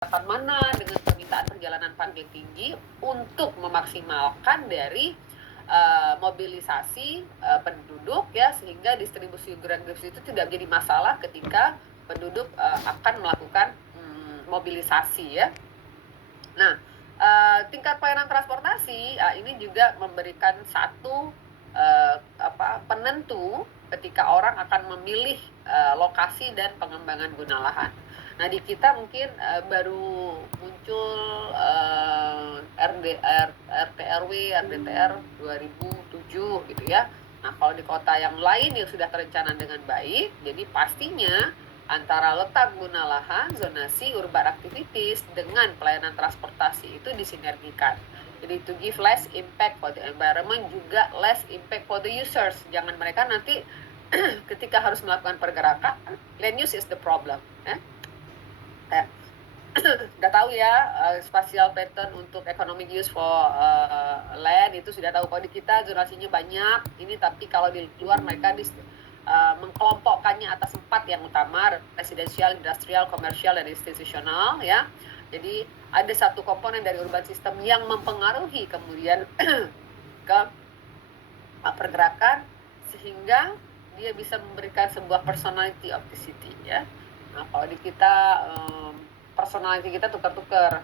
kapan mana dengan permintaan perjalanan panjang tinggi untuk memaksimalkan dari mobilisasi penduduk ya, sehingga distribusi geografis itu tidak jadi masalah ketika penduduk akan melakukan mobilisasi ya. Nah, tingkat pelayanan transportasi ini juga memberikan satu penentu ketika orang akan memilih lokasi dan pengembangan guna lahan. Nah, di kita mungkin baru muncul RT/RW, RDTR 2007 gitu ya. Nah, kalau di kota yang lain yang sudah terencana dengan baik, jadi pastinya antara letak guna lahan, zonasi, urban activities dengan pelayanan transportasi itu disinergikan. Jadi to give less impact for the environment, juga less impact for the users. Jangan mereka nanti ketika harus melakukan pergerakan, land use is the problem. Sudah tahu ya, spatial pattern untuk economic use for land itu sudah tahu. Kalau di kita zonasinya banyak ini, tapi kalau di luar mereka mengkelompokkannya atas 4 yang utama: residensial, industrial, komersial, dan institusional ya. Jadi ada satu komponen dari urban system yang mempengaruhi kemudian ke pergerakan, sehingga dia bisa memberikan sebuah personality of the city ya. Nah, kalau di kita personality kita tukar-tukar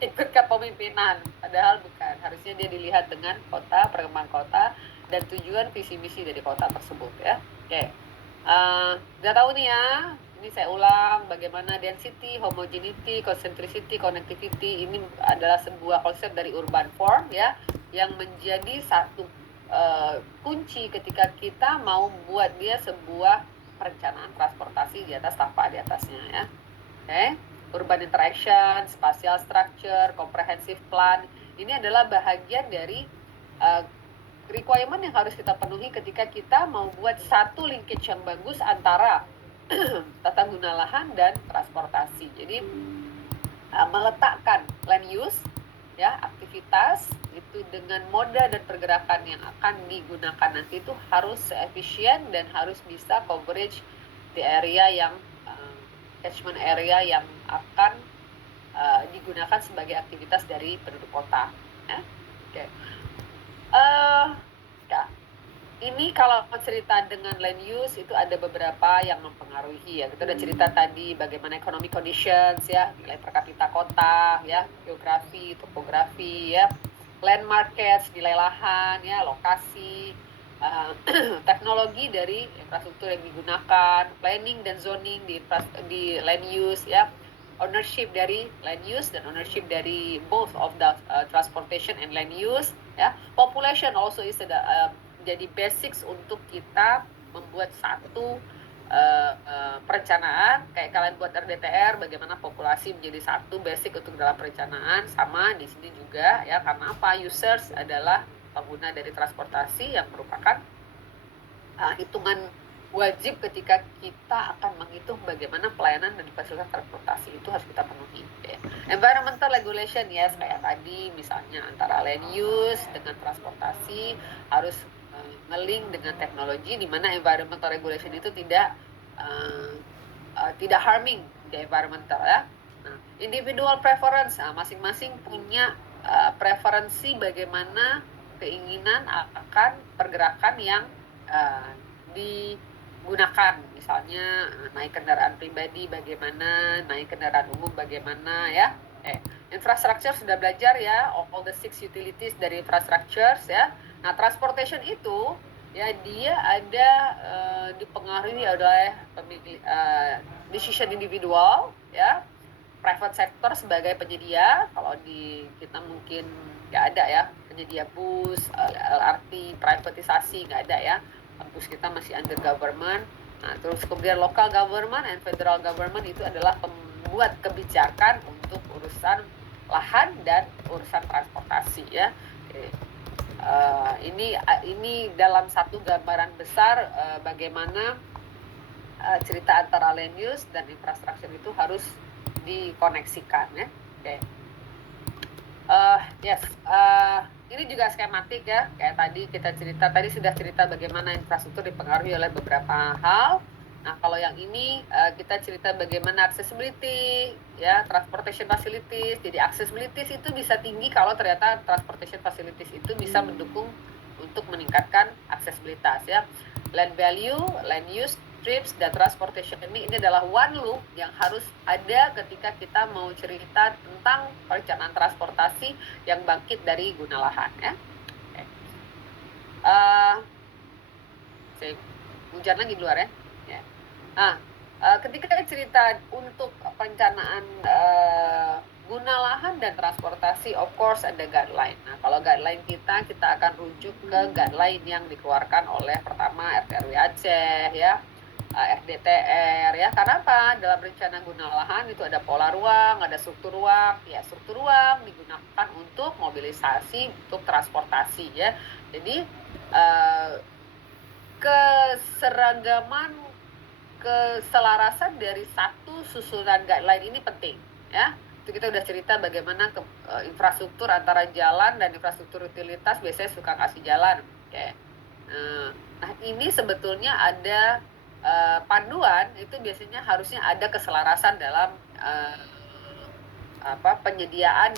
ikut kepemimpinan, padahal bukan. Harusnya dia dilihat dengan kota, perkembangan kota, dan tujuan visi misi dari kota tersebut ya. Oke, udah tahu nih ya. Ini saya ulang, bagaimana density, homogeneity, concentricity, connectivity ini adalah sebuah konsep dari urban form ya, yang menjadi satu kunci ketika kita mau buat dia sebuah perencanaan transportasi di atas tanpa di atasnya ya. Oke, urban interaction, spatial structure, comprehensive plan, ini adalah bahagian dari requirement yang harus kita penuhi ketika kita mau buat satu linkage yang bagus antara tata guna lahan dan transportasi. Jadi meletakkan land use ya, aktivitas itu dengan moda dan pergerakan yang akan digunakan nanti itu harus efisien dan harus bisa coverage di area yang catchment area yang akan digunakan sebagai aktivitas dari penduduk kota ya. Oke. Ya. Ini kalau cerita dengan land use itu ada beberapa yang mempengaruhi ya. Kita udah cerita tadi bagaimana economic conditions ya, nilai per kapita kota ya, geografi, topografi ya, land markets, nilai lahan ya, lokasi, teknologi dari infrastruktur yang digunakan, planning dan zoning di land use ya, ownership dari land use dan ownership dari both of the transportation and land use ya. Population also is jadi basics untuk kita membuat satu perencanaan. Kayak kalian buat RDTR, bagaimana populasi menjadi satu basic untuk dalam perencanaan. Sama di sini juga ya, karena apa? Users adalah pengguna dari transportasi yang merupakan hitungan wajib ketika kita akan menghitung bagaimana pelayanan dan fasilitas transportasi itu harus kita penuhi ya. Environmental regulation ya, kayak tadi misalnya antara land use dengan transportasi harus nge-link dengan teknologi, di mana environmental regulation itu tidak harming the environmental ya. Nah, individual preference, masing-masing punya preferensi bagaimana keinginan akan pergerakan yang digunakan. Misalnya naik kendaraan pribadi bagaimana, naik kendaraan umum bagaimana ya. Infrastructure sudah belajar ya, all the 6 utilities dari infrastructure ya. Nah, transportation itu ya, dia ada dipengaruhi oleh decision individual ya, private sector sebagai penyedia. Kalau di kita mungkin nggak ada ya penyedia bus, LRT, privatisasi nggak ada ya. Bus kita masih under government. Nah, terus kemudian local government and federal government itu adalah pembuat kebijakan untuk urusan lahan dan urusan transportasi ya. Ini dalam satu gambaran besar bagaimana cerita antara land use dan infrastruktur itu harus dikoneksikan ya. Yes, ini juga skematik ya, kayak tadi kita cerita, tadi sudah cerita bagaimana infrastruktur dipengaruhi oleh beberapa hal. Nah, kalau yang ini kita cerita bagaimana accessibility, ya, transportation facilities. Jadi accessibilities itu bisa tinggi kalau ternyata transportation facilities itu bisa mendukung untuk meningkatkan aksesibilitas, ya. Land value, land use, trips, dan transportation ini adalah one loop yang harus ada ketika kita mau cerita tentang perencanaan transportasi yang bangkit dari guna lahan, ya. Oke. Hujan lagi di luar, ya. Ya. Nah, ketika cerita untuk perencanaan guna lahan dan transportasi, of course ada guideline. Nah, kalau guideline kita akan rujuk ke guideline yang dikeluarkan oleh pertama RT RW Aceh, ya, RDTR, ya. Karena apa? Dalam rencana guna lahan itu ada pola ruang, ada struktur ruang. Ya, struktur ruang digunakan untuk mobilisasi, untuk transportasi, ya. Jadi keseragaman, keselarasan dari satu susunan guideline ini penting, ya. Itu kita udah cerita bagaimana infrastruktur antara jalan dan infrastruktur utilitas biasanya suka kasih jalan. Oke. Nah, ini sebetulnya ada panduan, itu biasanya harusnya ada keselarasan dalam penyediaan